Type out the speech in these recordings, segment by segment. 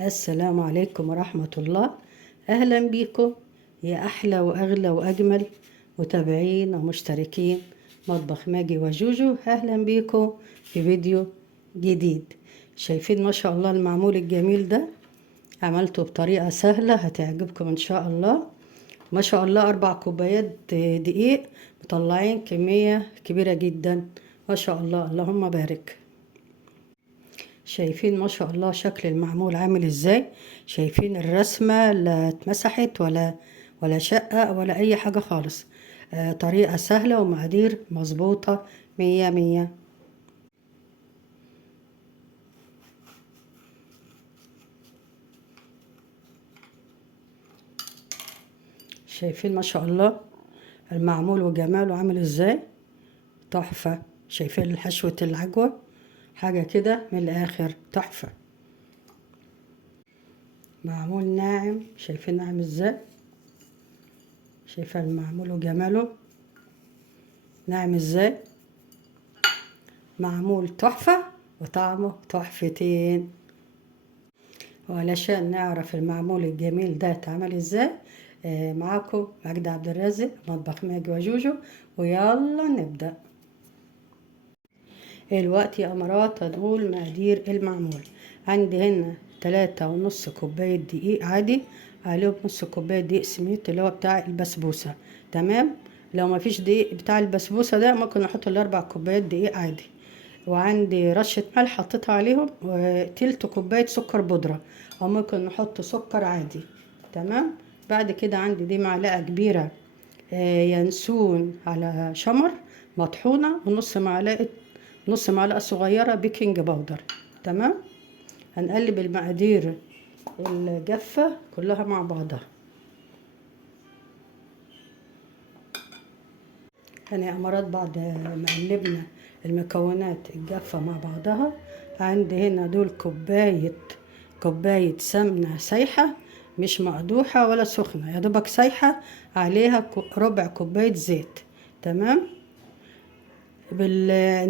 السلام عليكم ورحمة الله. أهلا بيكم يا أحلى وأغلى وأجمل متابعين ومشتركين مطبخ ماجي وجوجو. أهلا بيكم في فيديو جديد. شايفين ما شاء الله المعمول الجميل ده؟ عملته بطريقة سهلة هتعجبكم إن شاء الله. ما شاء الله 4 كوبايات دقيق مطلعين كمية كبيرة جدا ما شاء الله، اللهم بارك. شايفين ما شاء الله شكل المعمول عامل ازاي؟ شايفين الرسمة لا اتمسحت ولا شقة ولا اي حاجة خالص. طريقة سهلة ومقادير مظبوطة 100. شايفين ما شاء الله المعمول وجماله عامل ازاي؟ تحفة. شايفين حشوة العجوة؟ حاجة كده من الآخر تحفة. معمول ناعم، شايفين ناعم ازاي؟ شايفة المعمول وجماله ناعم ازاي؟ معمول تحفة وطعمه تحفتين. وعلشان نعرف المعمول الجميل ده اتعمل ازاي، معاكم ماجدة عبد الرازق مطبخ ماجي وجوجو، ويلا نبدأ. الوقت يا أمارات هنقول مقادير المعمول. عندي هنا 3.5 كوباية دقيق عادي، عليهم نص كوباية دقيق سميت اللي هو بتاع البسبوسة. تمام. لو ما فيش دقيق بتاع البسبوسة ده ممكن نحط 4 كوبايات دقيق عادي. وعندي رشة ملح حطيتها عليهم، وتلت كوباية سكر بودرة، أو ممكن نحط سكر عادي. تمام. بعد كده عندي دي معلقة كبيرة ينسون على شمر مطحونة، نص معلقة صغيرة بيكنج باودر. تمام. هنقلب المقادير الجافة كلها مع بعضها. يعني يا أمارات بعد ما قلبنا المكونات الجافة مع بعضها، عندي هنا دول كوباية سمنة سايحة، مش مقدوحة ولا سخنة، يا دوبك سايحة، عليها ربع كوباية زيت. تمام.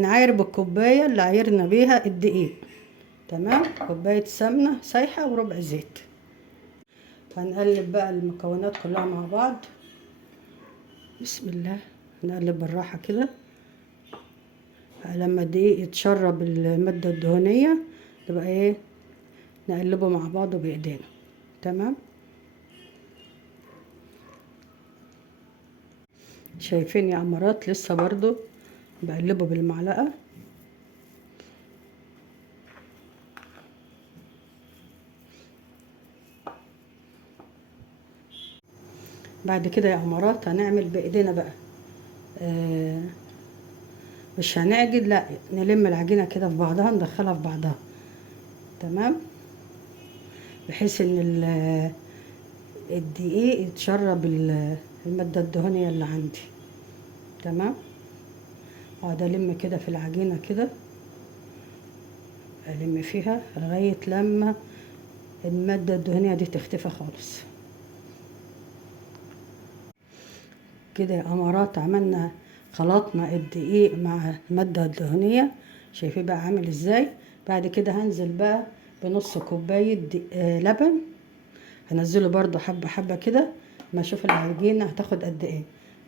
نعاير بالكوباية اللي عايرنا بيها الدقيق. تمام. كوباية سمنة سايحة وربع زيت. هنقلب بقى المكونات كلها مع بعض. بسم الله. نقلب بالراحة كده لما الدقيق يتشرب المادة الدهنية، تبقى ايه، نقلبه مع بعضه بايدينا. تمام. شايفين يا أمارات لسه برضو بقلبه بالمعلقة. بعد كده يا أمارات هنعمل بايدينا بقى. مش هنعجن، لا، نلم العجينة كده في بعضها، ندخلها في بعضها. تمام. بحيث ان الدقيق يتشرب المادة الدهنية اللي عندي. تمام. اقعد الم كده في العجينة كده، الم فيها لغاية لما المادة الدهنية دي تختفي خالص. كده يا أمارات عملنا خلطنا الدقيق مع المادة الدهنية. شايفين بقى عامل ازاي؟ بعد كده هنزل بقى بنص كوباية لبن. هنزله برضو حبة حبة كده، ما اشوف العجينة هتاخد قد ايه.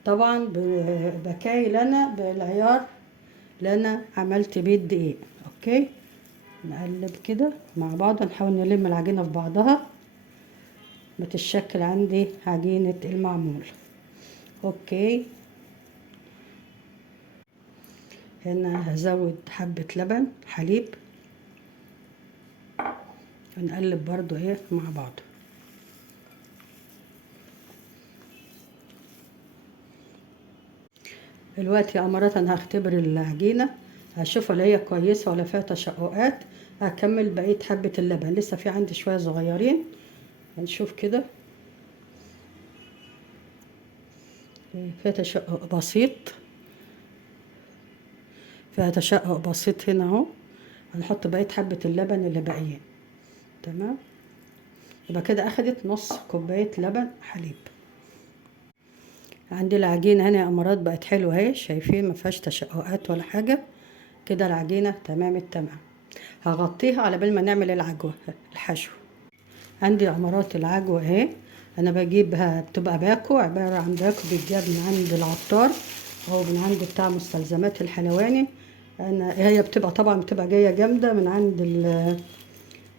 طبعا بكايل انا بالعيار اللي انا عملت بيه الدقيق. اوكي. نقلب كده مع بعض، نحاول نلم العجينة في بعضها بتشكل عندي عجينة المعمول. اوكي. هنا هزود حبة لبن حليب، ونقلب برضو ايه مع بعض. دلوقتي يا أمارات انا هختبر العجينة، هشوف هل هي كويسة ولا فيها تشققات. هكمل بقية حبة اللبن، لسه في عندي شوية صغيرين. هنشوف كده. فيها تشقق بسيط، فيها تشقق بسيط هنا اهو. هنحط بقية حبة اللبن اللي باقيين. تمام. يبقى كده اخدت نص كوباية لبن حليب. عندي العجينة هنا يا أمارات بقت حلوة اهي، شايفين ما فيهاش تشققات ولا حاجة. كده العجينة تمام التمام. هغطيها على بال ما نعمل العجوة الحشو. عندي امارات العجوة اهي. انا بجيبها، بتبقى باكو، عبارة عن باكو بيتجاب من عند العطار او من عند بتاع مستلزمات الحلواني. هي بتبقى طبعا بتبقى جاية جامدة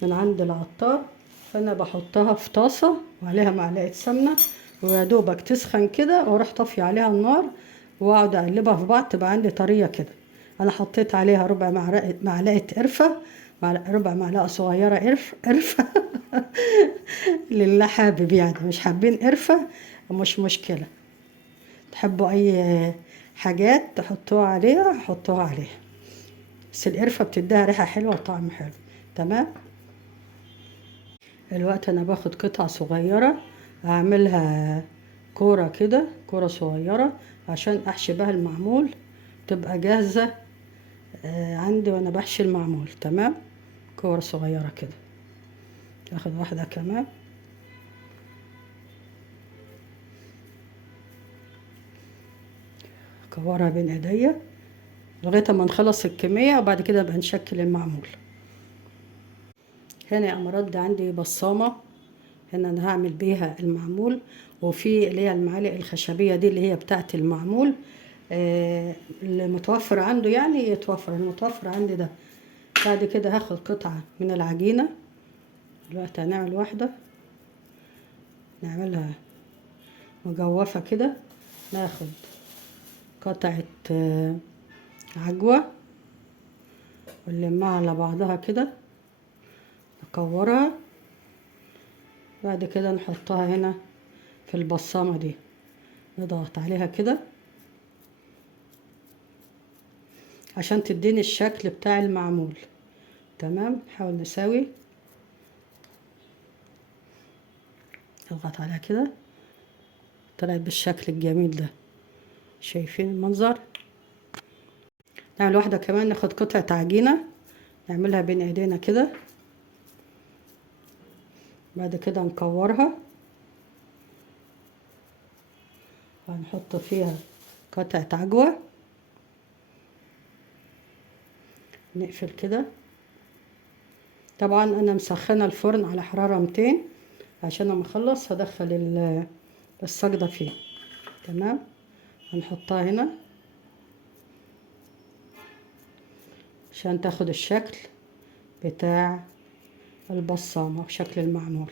من عند العطار. فانا بحطها في طاسة وعليها معلقة سمنة، ويا دوبك تسخن كده واروح طافية عليها النار واقعد اقلبها في بعض تبقى عندي طرية كده. انا حطيت عليها ربع معلقة قرفة، ربع معلقة صغيرة قرفة لله حابب يعني، مش حابين قرفة مش مشكلة، تحبوا اي حاجات تحطوها عليها حطوها عليها، بس القرفة بتديها ريحة حلوة وطعم حلو. تمام. الوقت انا باخد قطعة صغيرة اعملها كورة كده، كورة صغيرة عشان احشي بها المعمول، تبقى جاهزة عندي وانا بحشي المعمول. تمام. كورة صغيرة كده، اخد واحدة كمان، كورها بين ايديا لغاية ما نخلص الكمية، وبعد كده بقى نشكل المعمول. هنا يا امارات ده عندي بصامة، هنا انا هعمل بيها المعمول. وفي اللي هي المعالق الخشبية دي اللي هي بتاعة المعمول، اللي متوفر عنده يعني يتوفر، المتوفر عندي ده. بعد كده هاخد قطعة من العجينة، دلوقتي هنعمل واحدة نعملها مجوفة كده. ناخد قطعة عجوة ونلمها على بعضها كده، نكورها، بعد كده نحطها هنا في البصامة دي، نضغط عليها كده عشان تديني الشكل بتاع المعمول. تمام. نحاول نساوي، نضغط عليها كده، طلعت بالشكل الجميل ده. شايفين المنظر؟ نعمل واحدة كمان، ناخد قطعة عجينة نعملها بين ايدينا كده، بعد كده نكورها وهنحط فيها قطعة عجوة، نقفل كده. طبعا انا مسخنة الفرن على حرارة 200 عشان لما اخلص هدخل الصاج ده فيه. تمام. هنحطها هنا عشان تاخد الشكل بتاع البصامة وشكل المعمول.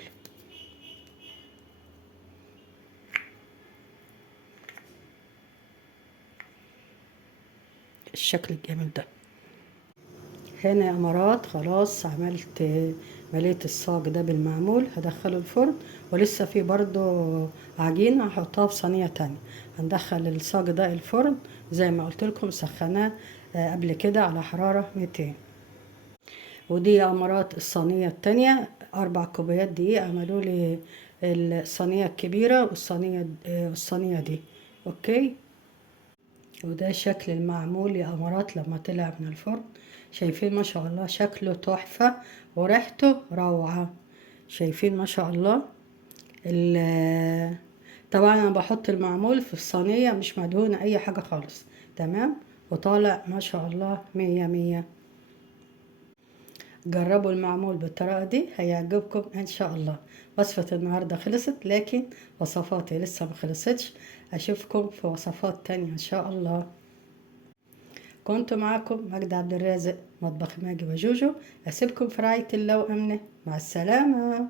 الشكل الجميل ده. هنا يا امارات خلاص مليت الصاج ده بالمعمول، هدخله الفرن. ولسه في برضو عجينة هحطها في صينية تانية. هندخل الصاج ده الفرن زي ما قلت لكم، سخناه قبل كده على حرارة 200. ودي يا امارات الصينية التانية، 4 كوبايات دقيق عملوا لي الصينية الكبيرة والصينية دي. اوكي. وده شكل المعمول يا امارات لما طلع من الفرن. شايفين ما شاء الله شكله تحفة وريحته روعة. شايفين ما شاء الله. طبعا انا بحط المعمول في الصينية مش مدهونة اي حاجة خالص. تمام. وطالع ما شاء الله 100 100. جربوا المعمول بالطريقة دي هيعجبكم ان شاء الله. وصفة النهاردة خلصت، لكن وصفاتي لسه ما خلصتش. اشوفكم في وصفات تانية ان شاء الله. كنت معكم ماجدة عبد الرازق، مطبخ ماجي وجوجو. أسيبكم في رعاية الله وأمنه. مع السلامة.